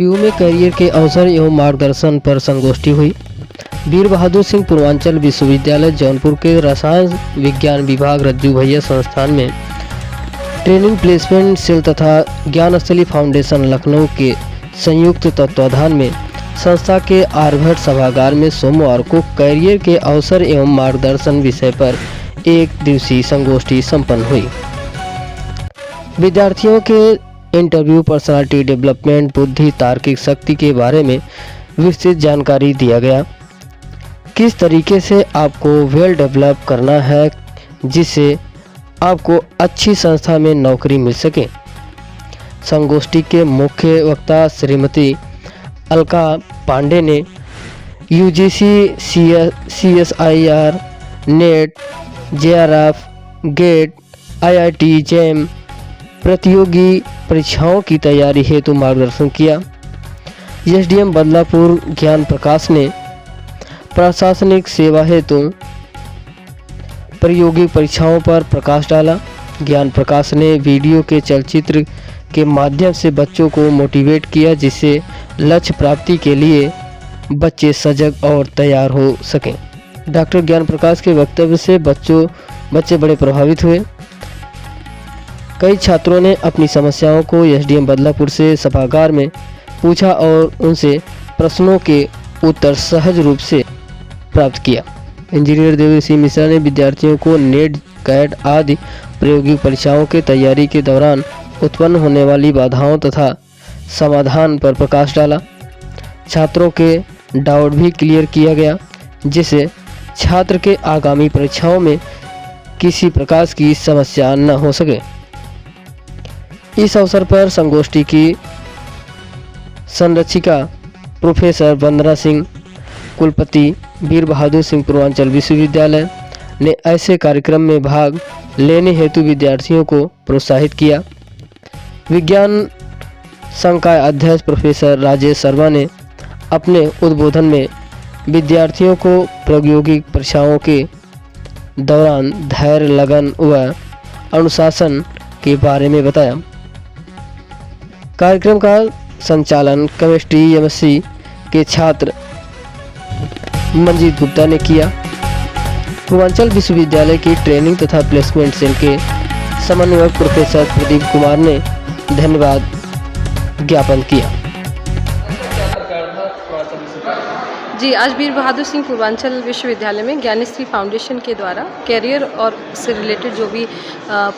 PU में career के अवसर एवं मार्गदर्शन पर संगोष्ठी हुई। वीर बहादुर सिंह पूर्वांचल विश्वविद्यालय जौनपुर के रसायन विज्ञान विभाग रज्जू भैया संस्थान में ट्रेनिंग प्लेसमेंट सेल तथा ज्ञानस्थली फाउंडेशन लखनऊ के संयुक्त तत्वाधान में संस्था के आर्यभट्ट सभागार में सोमवार को करियर के अवसर एवं मार्गदर्शन विषय पर एक दिवसीय संगोष्ठी संपन्न हुई। विद्यार्थियों के इंटरव्यू पर्सनालिटी डेवलपमेंट, बुद्धि, तार्किक शक्ति के बारे में विस्तृत जानकारी दिया गया। किस तरीके से आपको वेल डेवलप करना है जिससे आपको अच्छी संस्था में नौकरी मिल सके। संगोष्ठी के मुख्य वक्ता श्रीमती अलका पांडे ने UGC, CSIR, NET, JRF, GATE, IIT, JAM प्रतियोगी परीक्षाओं की तैयारी हेतु मार्गदर्शन किया। एसडीएम बदलापुर ज्ञान प्रकाश ने प्रशासनिक सेवा हेतु प्रतियोगी परीक्षाओं पर प्रकाश डाला। ज्ञान प्रकाश ने वीडियो के चलचित्र के माध्यम से बच्चों को मोटिवेट किया जिससे लक्ष्य प्राप्ति के लिए बच्चे सजग और तैयार हो सकें। डॉक्टर ज्ञान प्रकाश के वक्तव्य से बच्चे बड़े प्रभावित हुए। कई छात्रों ने अपनी समस्याओं को एसडीएम बदलापुर से सभागार में पूछा और उनसे प्रश्नों के उत्तर सहज रूप से प्राप्त किया। इंजीनियर देवेशी मिश्रा ने विद्यार्थियों को नेट, कैट आदि प्रायोगिक परीक्षाओं की तैयारी के दौरान उत्पन्न होने वाली बाधाओं तथा समाधान पर प्रकाश डाला। छात्रों के डाउट भी क्लियर किया गया जिससे छात्र के आगामी परीक्षाओं में किसी प्रकार की समस्या न हो सके। इस अवसर पर संगोष्ठी की संरक्षिका प्रोफेसर वंदना सिंह, कुलपति वीर बहादुर सिंह पूर्वांचल विश्वविद्यालय ने ऐसे कार्यक्रम में भाग लेने हेतु विद्यार्थियों को प्रोत्साहित किया। विज्ञान संकाय अध्यक्ष प्रोफेसर राजेश शर्मा ने अपने उद्बोधन में विद्यार्थियों को प्रायोगिक परीक्षाओं के दौरान धैर्य, लगन व अनुशासन के बारे में बताया। कार्यक्रम का संचालन केमिस्ट्री एमएससी के छात्र मंजीत गुप्ता ने किया। पूर्वांचल विश्वविद्यालय की ट्रेनिंग तथा प्लेसमेंट सेल के समन्वयक प्रोफेसर प्रदीप कुमार ने धन्यवाद ज्ञापन किया। जी, आज वीर बहादुर सिंह पूर्वांचल विश्वविद्यालय में ज्ञानश्री फाउंडेशन के द्वारा कैरियर और से रिलेटेड जो भी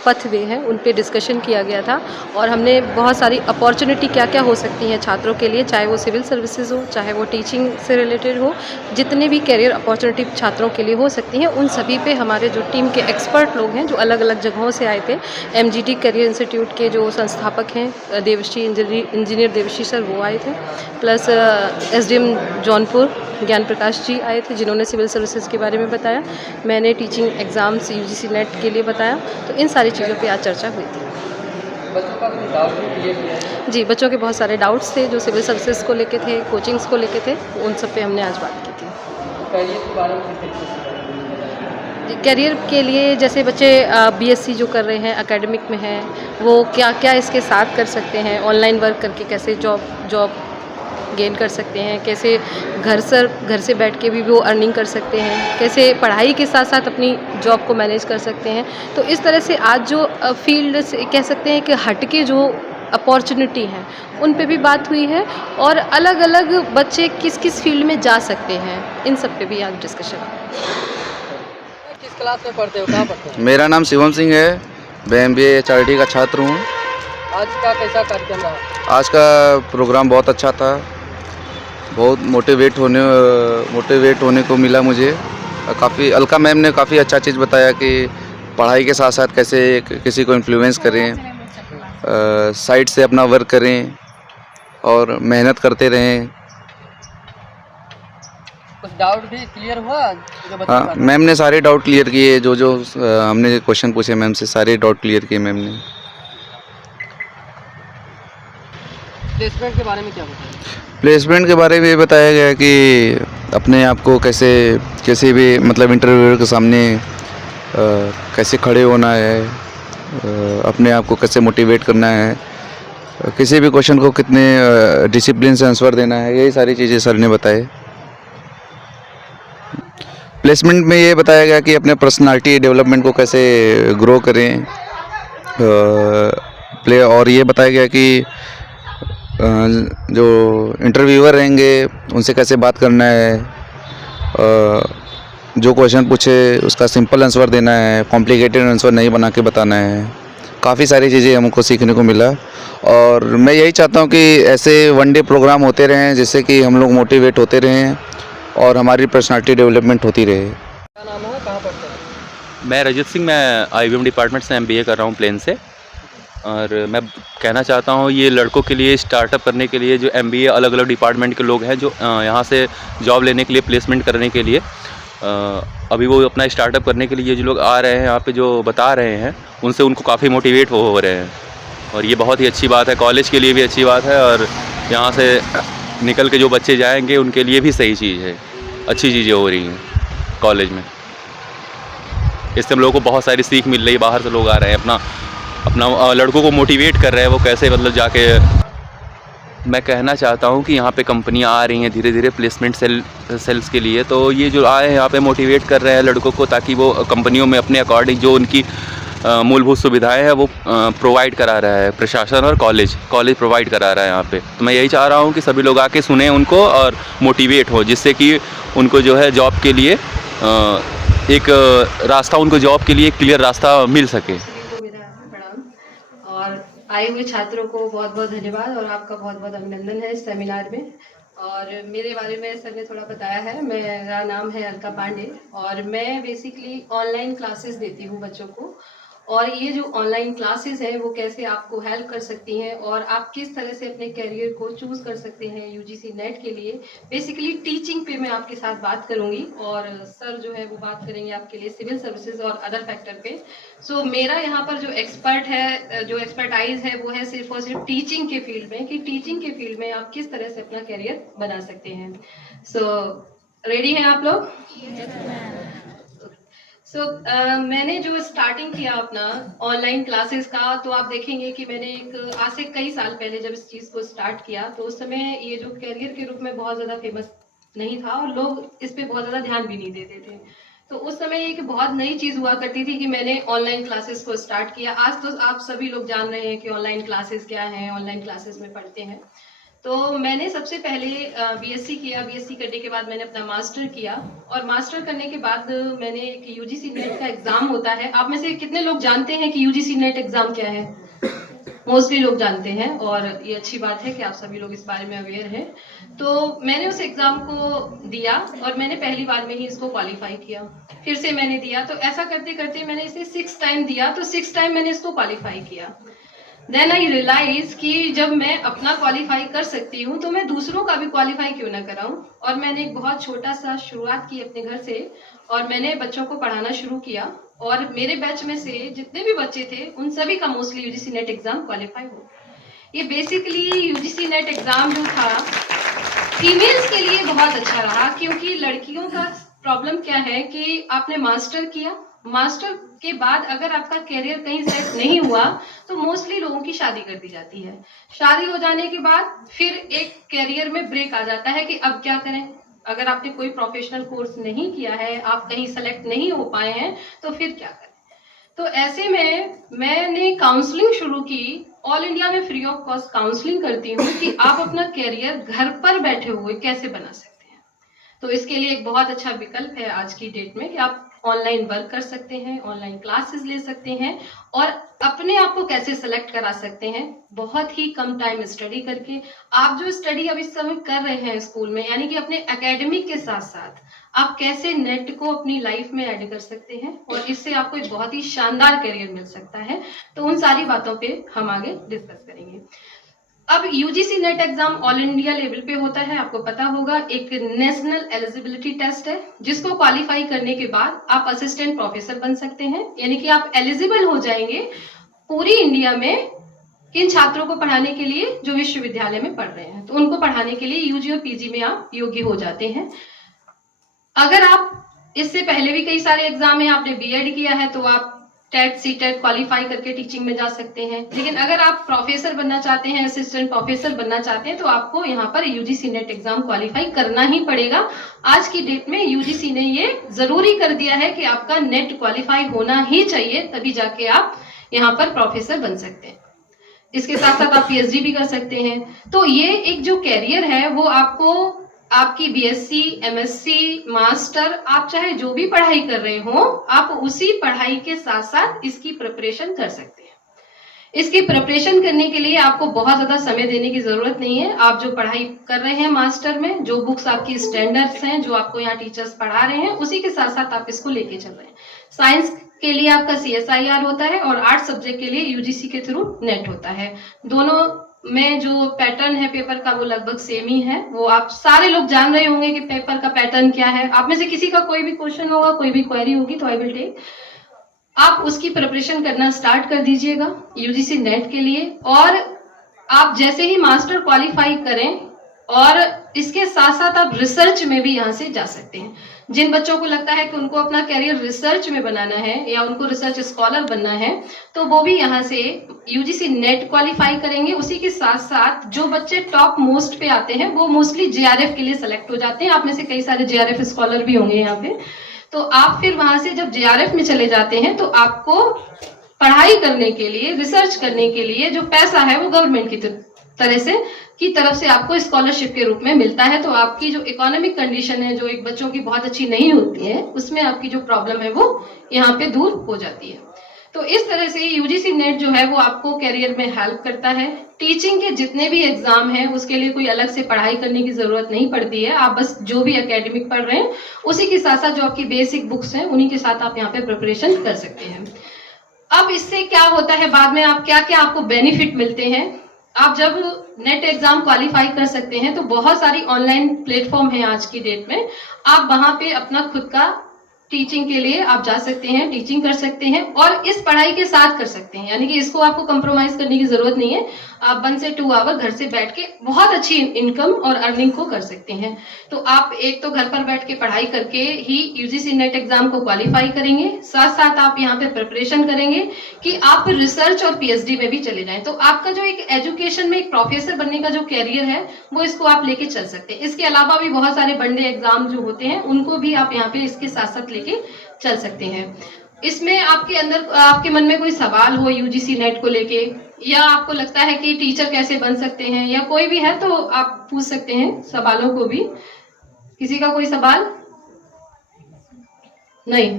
पथवे हैं उन पे डिस्कशन किया गया था और हमने बहुत सारी अपॉर्चुनिटी क्या क्या हो सकती हैं छात्रों के लिए, चाहे वो सिविल सर्विसेज हो, चाहे वो टीचिंग से रिलेटेड हो, जितने भी कैरियर अपॉर्चुनिटी छात्रों के लिए हो सकती हैं उन सभी पे हमारे जो टीम के एक्सपर्ट लोग हैं जो अलग अलग जगहों से आए थे। एमजीटी करियर इंस्टीट्यूट के जो संस्थापक हैं देवश्री इंजीनियर देवश्री सर वो आए थे, प्लस एसडीएम जौनपुर ज्ञान प्रकाश जी आए थे जिन्होंने सिविल सर्विसेज के बारे में बताया। मैंने टीचिंग एग्ज़ाम्स यूजीसी नेट के लिए बताया। तो इन सारी चीज़ों पे आज चर्चा हुई थी। जी, बच्चों के बहुत सारे डाउट्स थे जो सिविल सर्विसेज को लेके थे, कोचिंग्स को लेके थे, उन सब पे हमने आज बात की थी। करियर के लिए जैसे बच्चे बीएससी जो कर रहे हैं, एकेडमिक में हैं, वो क्या क्या इसके साथ कर सकते हैं, ऑनलाइन वर्क करके कैसे जॉब गेन कर सकते हैं, कैसे घर से बैठ के भी वो अर्निंग कर सकते हैं, कैसे पढ़ाई के साथ साथ अपनी जॉब को मैनेज कर सकते हैं। तो इस तरह से आज जो फील्ड से कह सकते हैं कि हटके जो अपॉर्चुनिटी हैं उन पे भी बात हुई है और अलग अलग बच्चे किस किस फील्ड में जा सकते हैं इन सब पे भी आज डिस्कशन। किस क्लास में पढ़ते हो, कहाँ पढ़ते हो? मेरा नाम शिवम सिंह है, मैं MBA HRD का छात्र हूँ। आज का कैसा कार्यक्रम रहा? आज का प्रोग्राम बहुत अच्छा था, बहुत मोटिवेट होने को मिला मुझे। काफ़ी अलका मैम ने काफ़ी अच्छा चीज़ बताया कि पढ़ाई के साथ साथ कैसे किसी को इन्फ्लुएंस करें, साइड से अपना वर्क करें और मेहनत करते रहें। कुछ डाउट भी क्लियर हुआ? हाँ, मैम ने सारे डाउट क्लियर किए, जो हमने क्वेश्चन पूछे मैम से सारे डाउट क्लियर किए मैम ने। प्लेसमेंट के बारे में क्या बताया? प्लेसमेंट के बारे में ये बताया गया कि अपने आप को कैसे भी मतलब इंटरव्यूअर के सामने कैसे खड़े होना है, अपने आप को कैसे मोटिवेट करना है, किसी भी क्वेश्चन को कितने डिसिप्लिन से आंसर देना है, यही सारी चीज़ें सर ने बताए। प्लेसमेंट में ये बताया गया कि अपने पर्सनालिटी डेवलपमेंट को कैसे ग्रो करें, और ये बताया गया कि जो इंटरव्यूअर रहेंगे उनसे कैसे बात करना है, जो क्वेश्चन पूछे उसका सिंपल आंसर देना है, कॉम्प्लिकेटेड आंसर नहीं बना के बताना है। काफ़ी सारी चीज़ें हमको सीखने को मिला और मैं यही चाहता हूँ कि ऐसे वन डे प्रोग्राम होते रहें जिससे कि हम लोग मोटिवेट होते रहें और हमारी पर्सनालिटी डेवलपमेंट होती रहे। क्या नाम है, कहाँ पढ़ते हैं? मैं रजत सिंह, मैं IBM डिपार्टमेंट से MBA कर रहा हूँ प्लेन से। और मैं कहना चाहता हूँ ये लड़कों के लिए स्टार्टअप करने के लिए जो MBA अलग अलग डिपार्टमेंट के लोग हैं जो यहाँ से जॉब लेने के लिए, प्लेसमेंट करने के लिए अभी वो अपना स्टार्टअप करने के लिए जो लोग आ रहे हैं यहाँ पे जो बता रहे हैं उनसे उनको काफ़ी मोटिवेट हो रहे हैं और ये बहुत ही अच्छी बात है। कॉलेज के लिए भी अच्छी बात है और यहाँ से निकल के जो बच्चे जाएंगे उनके लिए भी सही चीज़ है, अच्छी चीज़ें हो रही हैं कॉलेज में। इससे हम लोगों को बहुत सारी सीख मिल रही है। बाहर से लोग आ रहे हैं, अपना लड़कों को मोटिवेट कर रहे हैं वो कैसे मतलब जाके। मैं कहना चाहता हूँ कि यहाँ पे कंपनियाँ आ रही हैं धीरे धीरे प्लेसमेंट सेल्स के लिए, तो ये जो आए हैं यहाँ पे मोटिवेट कर रहे हैं लड़कों को ताकि वो कंपनियों में अपने अकॉर्डिंग जो उनकी मूलभूत सुविधाएं हैं वो प्रोवाइड करा रहा है प्रशासन और कॉलेज प्रोवाइड करा रहा है यहाँ पे। तो मैं यही चाह रहा हूँ कि सभी लोग आके सुने उनको और मोटिवेट हो, जिससे कि उनको जो है जॉब के लिए एक रास्ता, उनको जॉब के लिए एक क्लियर रास्ता मिल सके। सभी को मेरा प्रणाम और आए हुए छात्रों को बहुत बहुत धन्यवाद और आपका बहुत बहुत अभिनंदन है इस सेमिनार में। और मेरे बारे में सर ने थोड़ा बताया है, मेरा नाम है अलका पांडे और मैं बेसिकली ऑनलाइन क्लासेस देती हूँ बच्चों को। और ये जो ऑनलाइन क्लासेस है वो कैसे आपको हेल्प कर सकती हैं और आप किस तरह से अपने करियर को चूज कर सकते हैं UGC नेट के लिए। बेसिकली टीचिंग पे मैं आपके साथ बात करूंगी और सर जो है वो बात करेंगे आपके लिए सिविल सर्विसेज और अदर फैक्टर पे। सो मेरा यहाँ पर जो एक्सपर्टाइज है वो है सिर्फ और सिर्फ टीचिंग के फील्ड में, कि टीचिंग के फील्ड में आप किस तरह से अपना करियर बना सकते हैं। सो रेडी हैं आप लोग? मैंने जो स्टार्टिंग किया अपना ऑनलाइन क्लासेस का, तो आप देखेंगे कि मैंने आज से कई साल पहले जब इस चीज़ को स्टार्ट किया तो उस समय ये जो करियर के रूप में बहुत ज़्यादा फेमस नहीं था और लोग इस पे बहुत ज़्यादा ध्यान भी नहीं देते थे। तो उस समय एक बहुत नई चीज़ हुआ करती थी कि मैंने ऑनलाइन क्लासेस को स्टार्ट किया। आज तो आप सभी लोग जान रहे हैं कि ऑनलाइन क्लासेस क्या हैं, ऑनलाइन क्लासेस में पढ़ते हैं। तो मैंने सबसे पहले BSc किया, BSc करने के बाद मैंने अपना मास्टर किया और मास्टर करने के बाद मैंने एक UGC नेट का एग्जाम होता है। आप में से कितने लोग जानते हैं कि UGC नेट एग्जाम क्या है? मोस्टली लोग जानते हैं और ये अच्छी बात है कि आप सभी लोग इस बारे में अवेयर हैं। तो मैंने उस एग्जाम को दिया और मैंने पहली बार में ही इसको क्वालिफाई किया। फिर से मैंने दिया, तो ऐसा करते करते मैंने इसे 6 टाइम दिया, तो 6 टाइम मैंने इसको क्वालिफाई किया। देन आई रियलाइज कि जब मैं अपना क्वालिफाई कर सकती हूँ तो मैं दूसरों का भी क्वालिफाई क्यों ना कराऊं। और मैंने एक बहुत छोटा सा शुरुआत की अपने घर से और मैंने बच्चों को पढ़ाना शुरू किया और मेरे बैच में से जितने भी बच्चे थे उन सभी का mostly UGC net exam qualify हो। ये बेसिकली UGC नेट एग्जाम जो था फीमेल्स के लिए बहुत अच्छा रहा, क्योंकि लड़कियों का प्रॉब्लम क्या है कि आपने मास्टर किया, मास्टर के बाद अगर आपका करियर कहीं सेट नहीं हुआ तो मोस्टली लोगों की शादी कर दी जाती है। शादी हो जाने के बाद फिर एक करियर में ब्रेक आ जाता है कि अब क्या करें। अगर आपने कोई प्रोफेशनल कोर्स नहीं किया है, आप कहीं सेलेक्ट नहीं हो पाए हैं, तो फिर क्या करें। तो ऐसे में मैंने काउंसलिंग शुरू की। ऑल इंडिया में फ्री ऑफ कॉस्ट काउंसलिंग करती हूँ कि आप अपना करियर घर पर बैठे हुए कैसे बना सकते हैं। तो इसके लिए एक बहुत अच्छा विकल्प है आज की डेट में कि आप ऑनलाइन वर्क कर सकते हैं, ऑनलाइन क्लासेस ले सकते हैं और अपने आप को कैसे सेलेक्ट करा सकते हैं बहुत ही कम टाइम स्टडी करके। आप जो स्टडी अब इस समय कर रहे हैं स्कूल में, यानी कि अपने एकेडमिक के साथ साथ आप कैसे नेट को अपनी लाइफ में ऐड कर सकते हैं और इससे आपको एक बहुत ही शानदार करियर मिल सकता है। तो उन सारी बातों पे हम आगे डिस्कस करेंगे। अब UGC net exam all India level पे होता है, आपको पता होगा। एक नेशनल एलिजिबिलिटी टेस्ट है जिसको क्वालिफाई करने के बाद आप असिस्टेंट प्रोफेसर बन सकते हैं, यानी कि आप एलिजिबल हो जाएंगे पूरी इंडिया में किन छात्रों को पढ़ाने के लिए जो विश्वविद्यालय में पढ़ रहे हैं। तो उनको पढ़ाने के लिए UG और PG में आप योग्य हो जाते हैं। अगर आप इससे पहले भी कई सारे एग्जाम है, आपने B.Ed किया है तो आप टेट सीटेट क्वालिफाई करके टीचिंग में जा सकते हैं। लेकिन अगर आप प्रोफेसर बनना चाहते हैं, असिस्टेंट प्रोफेसर बनना चाहते हैं, तो आपको यहाँ पर यूजीसी नेट एग्जाम क्वालिफाई करना ही पड़ेगा। आज की डेट में यूजीसी ने ये जरूरी कर दिया है कि आपका नेट क्वालिफाई होना ही चाहिए, तभी जाके आप यहाँ पर प्रोफेसर बन सकते हैं। इसके साथ साथ आप पीएचडी भी कर सकते हैं। तो ये एक जो कैरियर है वो आपको आपकी बीएससी, एमएससी, मास्टर, आप चाहे जो भी पढ़ाई कर रहे हो, आप उसी पढ़ाई के साथ साथ इसकी प्रिपरेशन कर सकते हैं। इसकी प्रिपरेशन करने के लिए आपको बहुत ज्यादा समय देने की जरूरत नहीं है। आप जो पढ़ाई कर रहे हैं मास्टर में, जो बुक्स आपकी स्टैंडर्ड्स हैं, जो आपको यहाँ टीचर्स पढ़ा रहे हैं, उसी के साथ साथ आप इसको लेके चल रहे हैं। साइंस के लिए आपका CSIR होता है और आर्ट सब्जेक्ट के लिए यूजीसी के थ्रू नेट होता है। दोनों में जो पैटर्न है पेपर का वो लगभग सेम ही है। वो आप सारे लोग जान रहे होंगे कि पेपर का पैटर्न क्या है। आप में से किसी का कोई भी क्वेश्चन होगा, कोई भी क्वेरी होगी तो आई विल टेक, आप उसकी प्रिपरेशन करना स्टार्ट कर दीजिएगा यूजीसी नेट के लिए। और आप जैसे ही मास्टर क्वालिफाई करें और इसके साथ साथ आप रिसर्च में भी यहाँ से जा सकते हैं। जिन बच्चों को लगता है कि उनको अपना कैरियर रिसर्च में बनाना है या उनको रिसर्च स्कॉलर बनना है, तो वो भी यहाँ से यूजीसी नेट क्वालिफाई करेंगे। उसी के साथ साथ जो बच्चे टॉप मोस्ट पे आते हैं वो मोस्टली JRF के लिए सेलेक्ट हो जाते हैं। आप में से कई सारे JRF स्कॉलर भी होंगे यहाँ पे। तो आप फिर वहां से जब JRF में चले जाते हैं तो आपको पढ़ाई करने के लिए, रिसर्च करने के लिए जो पैसा है वो गवर्नमेंट की तरफ से आपको स्कॉलरशिप के रूप में मिलता है। तो आपकी जो इकोनॉमिक कंडीशन है, जो एक बच्चों की बहुत अच्छी नहीं होती है, उसमें आपकी जो प्रॉब्लम है वो यहाँ पे दूर हो जाती है। तो इस तरह से यूजीसी नेट जो है वो आपको कैरियर में हेल्प करता है। टीचिंग के जितने भी एग्जाम हैं उसके लिए कोई अलग से पढ़ाई करने की जरूरत नहीं पड़ती है। आप बस जो भी एकेडमिक पढ़ रहे हैं उसी के साथ साथ जो आपकी बेसिक बुक्स हैं उन्हीं के साथ आप यहाँ पे प्रिपरेशन कर सकते हैं। अब इससे क्या होता है, बाद में आप क्या क्या आपको बेनिफिट मिलते हैं। आप जब नेट एग्जाम क्वालिफाई कर सकते हैं तो बहुत सारी ऑनलाइन प्लेटफॉर्म है आज की डेट में। आप वहां पे अपना खुद का टीचिंग के लिए आप जा सकते हैं, टीचिंग कर सकते हैं और इस पढ़ाई के साथ कर सकते हैं। यानी कि इसको आपको कंप्रोमाइज करने की जरूरत नहीं है। आप 1 से 2 आवर घर से बैठ के बहुत अच्छी इनकम और अर्निंग को कर सकते हैं। तो आप एक तो घर पर बैठ के पढ़ाई करके ही यूजीसी नेट एग्जाम को क्वालिफाई करेंगे, साथ साथ आप यहाँ पे प्रिपरेशन करेंगे कि आप रिसर्च और पीएचडी में भी चले जाएं। तो आपका जो एक एजुकेशन में एक प्रोफेसर बनने का जो कैरियर है वो इसको आप लेके चल सकते हैं। इसके अलावा भी बहुत सारे वनडे एग्जाम जो होते हैं उनको भी आप यहाँ पे इसके साथ साथ लेके चल सकते हैं। इसमें आपके मन में कोई सवाल हो यूजीसी नेट को लेके, या आपको लगता है कि टीचर कैसे बन सकते हैं, या कोई भी है तो आप पूछ सकते हैं सवालों को भी। किसी का कोई सवाल? नहीं,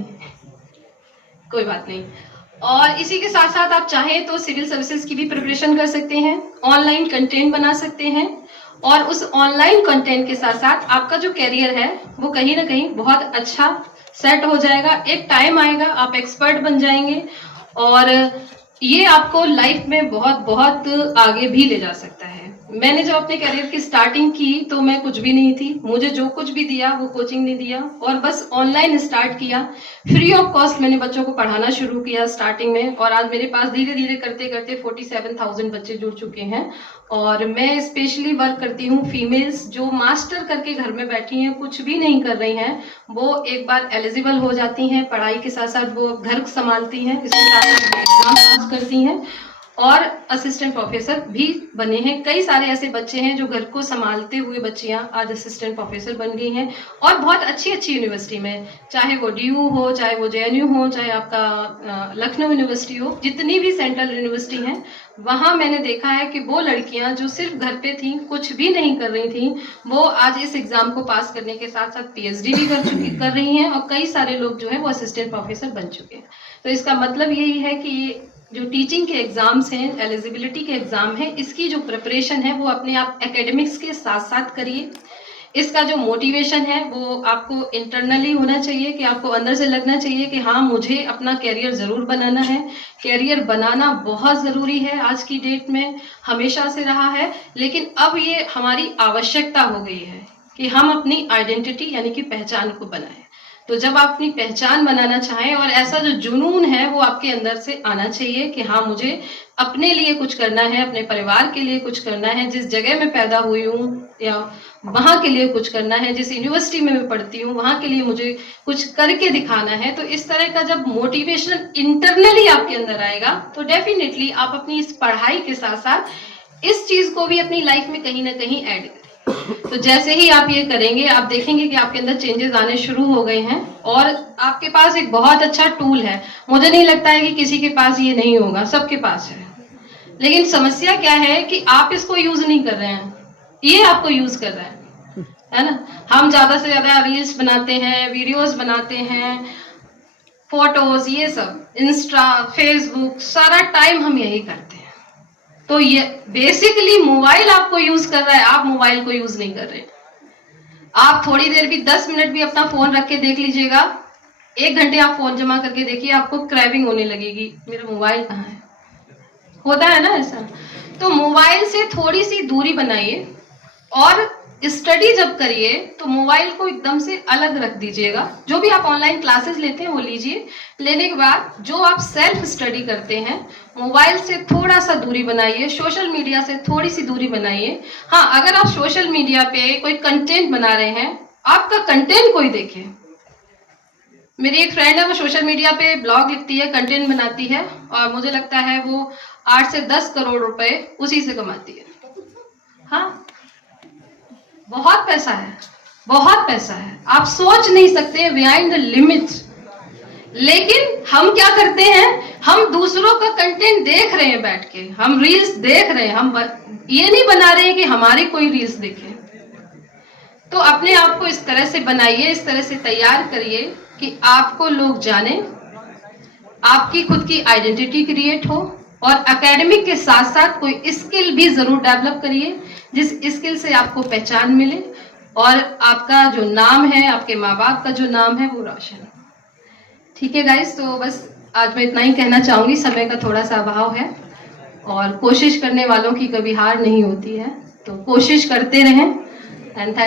कोई बात नहीं। और इसी के साथ साथ आप चाहें तो सिविल सर्विसेज की भी प्रिपरेशन कर सकते हैं, ऑनलाइन कंटेंट बना सकते हैं और उस ऑनलाइन कंटेंट के साथ साथ आपका जो कैरियर है वो कहीं ना कहीं बहुत अच्छा सेट हो जाएगा। एक टाइम आएगा आप एक्सपर्ट बन जाएंगे और ये आपको लाइफ में बहुत बहुत आगे भी ले जा सकता है। मैंने जब अपने करियर की स्टार्टिंग की तो मैं कुछ भी नहीं थी। मुझे जो कुछ भी दिया वो कोचिंग ने दिया और बस ऑनलाइन स्टार्ट किया। फ्री ऑफ कॉस्ट मैंने बच्चों को पढ़ाना शुरू किया स्टार्टिंग में और आज मेरे पास धीरे धीरे करते करते 47,000 बच्चे जुड़ चुके हैं। और मैं स्पेशली वर्क करती हूँ फीमेल्स जो मास्टर करके घर में बैठी हैं, कुछ भी नहीं कर रही हैं। वो एक बार एलिजिबल हो जाती हैं, पढ़ाई के साथ साथ वो घर संभालती हैं, इसके साथ साथ एग्जाम पास करती हैं और असिस्टेंट प्रोफेसर भी बने हैं। कई सारे ऐसे बच्चे हैं जो घर को संभालते हुए बच्चियां आज असिस्टेंट प्रोफेसर बन गई हैं और बहुत अच्छी अच्छी यूनिवर्सिटी में, चाहे वो DU हो, चाहे वो JNU हो, चाहे आपका लखनऊ यूनिवर्सिटी हो, जितनी भी सेंट्रल यूनिवर्सिटी हैं वहां मैंने देखा है कि वो लड़कियां जो सिर्फ घर पे थी, कुछ भी नहीं कर रही थी, वो आज इस एग्जाम को पास करने के साथ साथ PhD भी कर रही हैं और कई सारे लोग जो है वो असिस्टेंट प्रोफेसर बन चुके हैं। तो इसका मतलब यही है कि जो टीचिंग के एग्जाम्स हैं, एलिजिबिलिटी के एग्जाम हैं, इसकी जो प्रिपरेशन है वो अपने आप एकेडमिक्स के साथ साथ करिए। इसका जो मोटिवेशन है वो आपको इंटरनली होना चाहिए कि आपको अंदर से लगना चाहिए कि हाँ मुझे अपना कैरियर जरूर बनाना है। कैरियर बनाना बहुत जरूरी है आज की डेट में, हमेशा से रहा है, लेकिन अब ये हमारी आवश्यकता हो गई है कि हम अपनी आइडेंटिटी यानी कि पहचान को बनाएं। तो जब आप अपनी पहचान बनाना चाहें और ऐसा जो जुनून है वो आपके अंदर से आना चाहिए कि हाँ मुझे अपने लिए कुछ करना है, अपने परिवार के लिए कुछ करना है, जिस जगह में पैदा हुई हूँ या वहाँ के लिए कुछ करना है, जिस यूनिवर्सिटी में मैं पढ़ती हूँ वहाँ के लिए मुझे कुछ करके दिखाना है। तो इस तरह का जब मोटिवेशन इंटरनली आपके अंदर आएगा तो डेफिनेटली आप अपनी इस पढ़ाई के साथ साथ इस चीज को भी अपनी लाइफ में कहीं ना कहीं ऐड करें। तो जैसे ही आप ये करेंगे आप देखेंगे कि आपके अंदर चेंजेस आने शुरू हो गए हैं और आपके पास एक बहुत अच्छा टूल है। मुझे नहीं लगता है कि किसी के पास ये नहीं होगा, सबके पास है। लेकिन समस्या क्या है कि आप इसको यूज नहीं कर रहे हैं, ये आपको यूज कर रहा है ना। हम ज्यादा से ज्यादा रील्स बनाते हैं, वीडियोस बनाते हैं, फोटोज, ये सब इंस्टा, फेसबुक, सारा टाइम हम यही करते हैं। तो ये बेसिकली मोबाइल आपको यूज कर रहा है, आप मोबाइल को यूज नहीं कर रहे। आप थोड़ी देर भी 10 मिनट भी अपना फोन रख के देख लीजिएगा, 1 घंटे आप फोन जमा करके देखिए, आपको क्रेविंग होने लगेगी, मेरा मोबाइल कहाँ है। होता है ना ऐसा। तो मोबाइल से थोड़ी सी दूरी बनाइए और स्टडी जब करिए तो मोबाइल को एकदम से अलग रख दीजिएगा। जो भी आप ऑनलाइन क्लासेस लेते हैं वो लीजिए, लेने के बाद जो आप सेल्फ स्टडी करते हैं मोबाइल से थोड़ा सा दूरी बनाइए, सोशल मीडिया से थोड़ी सी दूरी बनाइए। हाँ, अगर आप सोशल मीडिया पे कोई कंटेंट बना रहे हैं, आपका कंटेंट कोई देखे। मेरी एक फ्रेंड है, वो सोशल मीडिया पे ब्लॉग लिखती है, कंटेंट बनाती है और मुझे लगता है वो 8 से 10 करोड़ रुपए उसी से कमाती है। हाँ, बहुत पैसा है, बहुत पैसा है, आप सोच नहीं सकते, बिहाइंड द लिमिट्स। लेकिन हम क्या करते हैं, हम दूसरों का कंटेंट देख रहे हैं बैठ के, हम रील्स देख रहे हैं, हम ये नहीं बना रहे हैं कि हमारी कोई रील्स देखे। तो अपने आप को इस तरह से बनाइए, इस तरह से तैयार करिए कि आपको लोग जाने, आपकी खुद की आइडेंटिटी क्रिएट हो और एकेडमिक के साथ साथ कोई स्किल भी जरूर डेवलप करिए जिस स्किल से आपको पहचान मिले और आपका जो नाम है, आपके माँ बाप का जो नाम है वो रोशन। ठीक है गाइस, तो बस आज मैं इतना ही कहना चाहूंगी, समय का थोड़ा सा अभाव है और कोशिश करने वालों की कभी हार नहीं होती है, तो कोशिश करते रहें। एंड